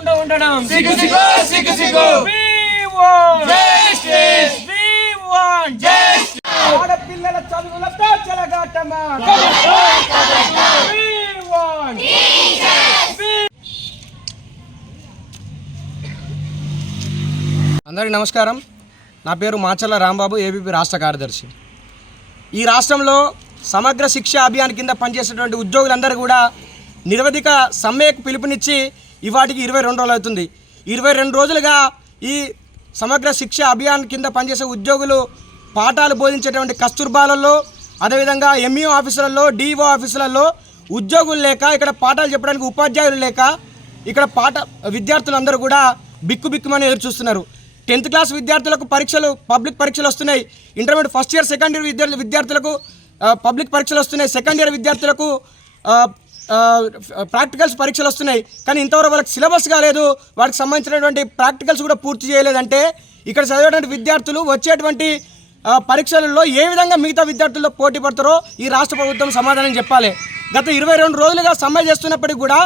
చేయకుండా ఉండడం. సిగ్గు సిగ్గు సిగ్గు సిగ్గు. ఆడపిల్లల చదువులతో చెలగాటమా? We want. We- అందరికీ నమస్కారం. నా పేరు మాచల్ల రాంబాబు ఏబీపీ రాష్ట్ర కార్యదర్శి. ఈ రాష్ట్రంలో సమగ్ర శిక్ష అభియాన్ కింద పనిచేసేటువంటి ఉద్యోగులందరూ కూడా నిరవధిక సమ్మెకు పిలుపునిచ్చి ఇవాటికి ఇరవై రెండు రోజులు అవుతుంది. ఇరవై రెండు రోజులుగా ఈ సమగ్ర శిక్ష అభియాన్ కింద పనిచేసే ఉద్యోగులు పాఠాలు బోధించేటువంటి కస్తూర్బాలలో అదేవిధంగా ఎంఈఓ ఆఫీసులలో డిఓ ఆఫీసులలో ఉద్యోగులు లేక ఇక్కడ పాఠాలు చెప్పడానికి ఉపాధ్యాయులు లేక ఇక్కడ పాఠ విద్యార్థులందరూ కూడా బిక్కు బిక్కుమని ఎదురు చూస్తున్నారు. టెన్త్ క్లాస్ విద్యార్థులకు పరీక్షలు పబ్లిక్ పరీక్షలు వస్తున్నాయి. Intermediate first year second year విద్యార్థులు విద్యార్థులకు పబ్లిక్ పరీక్షలు వస్తున్నాయి. సెకండ్ ఇయర్ విద్యార్థులకు ప్రాక్టికల్స్ పరీక్షలు వస్తున్నాయి. కానీ ఇంతవరకు వాళ్ళకి సిలబస్ కాలేదు. వాటికి సంబంధించినటువంటి ప్రాక్టికల్స్ కూడా పూర్తి చేయలేదంటే ఇక్కడ చదివేటువంటి విద్యార్థులు వచ్చేటువంటి పరీక్షలలో ఏ విధంగా మిగతా విద్యార్థుల్లో పోటీ పడతారో ఈ రాష్ట్ర ప్రభుత్వం సమాధానం చెప్పాలి. గత ఇరవై రెండు రోజులుగా సమ్మె చేస్తున్నప్పటికీ కూడా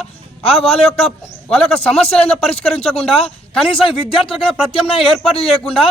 వాళ్ళ యొక్క వాళ్ళ యొక్క సమస్యలను పరిష్కరించకుండా కనీసం విద్యార్థులకైనా ప్రత్యామ్నాయ ఏర్పాటు చేయకుండా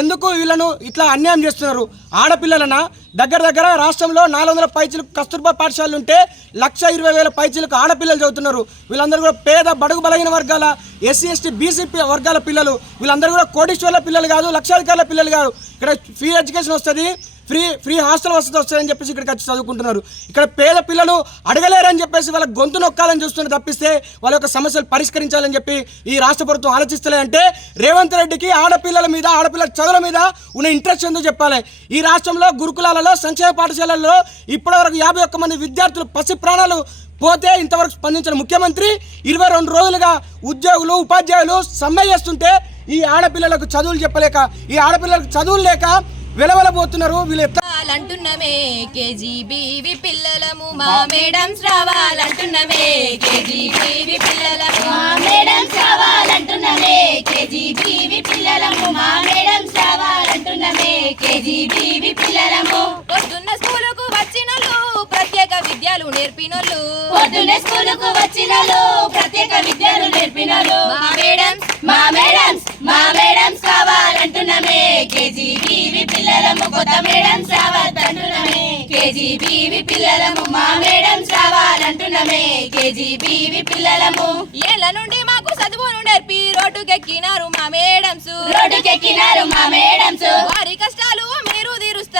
ఎందుకు వీళ్ళను ఇట్లా అన్యాయం చేస్తున్నారు? ఆడపిల్లలన? దగ్గర దగ్గర రాష్ట్రంలో నాలుగు వందల పైచీలకు కస్తూర్బా పాఠశాలలు ఉంటే లక్ష ఇరవై వేల పైచీలకు ఆడపిల్లలు చదువుతున్నారు. వీళ్ళందరూ కూడా పేద బడుగు బలహీన వర్గాల ఎస్సీ ఎస్టీ బీసీ వర్గాల పిల్లలు వీళ్ళందరూ కూడా కోటీశ్వర్ల పిల్లలు కాదు లక్షాధికారుల పిల్లలు కాదు. ఇక్కడ ఫ్రీ ఎడ్యుకేషన్ వస్తుంది ఫ్రీ ఫ్రీ హాస్టల్ వసతి వస్తాయని చెప్పేసి ఇక్కడికి వచ్చి చదువుకుంటున్నారు. ఇక్కడ పేద పిల్లలు అడగలేరని చెప్పేసి వాళ్ళ గొంతు నొక్కాలని చూస్తున్న తప్పిస్తే వాళ్ళ యొక్క సమస్యలు పరిష్కరించాలని చెప్పి ఈ రాష్ట్ర ప్రభుత్వం ఆలోచిస్తలేదంటే రేవంత్ రెడ్డికి ఆడపిల్లల మీద ఆడపిల్లల చదువుల మీద ఉన్న ఇంట్రెస్ట్ ఏందో చెప్పాలి? ఈ రాష్ట్రంలో గురుకులాలలో సంక్షేమ పాఠశాలల్లో ఇప్పటివరకు యాభై ఒక్క మంది విద్యార్థులు పసి ప్రాణాలు పోతే ఇంతవరకు స్పందించిన ముఖ్యమంత్రి ఇరవై రెండు రోజులుగా ఉద్యోగులు ఉపాధ్యాయులు సమ్మె చేస్తుంటే ఈ ఆడపిల్లలకు చదువులు చెప్పలేక ఈ ఆడపిల్లలకు చదువులు లేక వెలవెలబోతున్నారు వీళ్ళు కేజీబీవి పిల్లలము మా మేడమ్స్ రావాలంటున్నమే కేజీబీవి పిల్లలము. మా మేడమ్స్ రావాలంటున్నమే కేజీబీవి పిల్లలము మా మేడమ్స్ రావాలంటున్నమే కేజీబీవి పిల్లలము. పొద్దున్న స్కూలుకు వచ్చినోళ్ళు ప్రత్యేక విద్యలు నేర్పినోళ్ళు. పొద్దున్నే స్కూలుకు వచ్చినలు ప్రత్యేక విద్యలు నేర్పినలు మా మేడమ్స్ మా మేడమ్స్ మా మేడమ్స్ కావాలంటున్నమే. కేజీబీవి పిల్లలము కొత్త మేడమ్స్ రావాలంటున్నమే. కేజీబీవి పిల్లలము మా మేడమ్స్ రావాలంటున్నమే. కేజీబీవి పిల్లలము ఏళ్ళ నుండి మాకు చదువును నేర్పి రోడ్డుకెక్కినారు మా మేడమ్స్. రోడ్డుకెక్కినారు మా మేడమ్స్. వారి కష్టాలు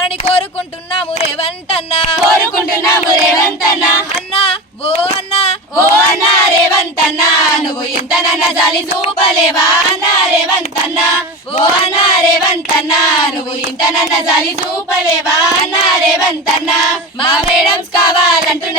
తీరుస్తారని కోరుకుంటున్నాము రేవంత్ అన్న కోరుకుంటున్నాము రేవంత్ అన్న అన్నా ఓ అన్నా. ఓ అన్న రేవంత్ అన్న నువ్వు ఇంతనన్న జాలి చూపలేవా అన్న రేవంత్ అన్న ఓ అన్న రేవంత్ అన్న నువ్వు ఇంతనన్న జాలి చూపలేవా అన్న రేవంత్ అన్న మా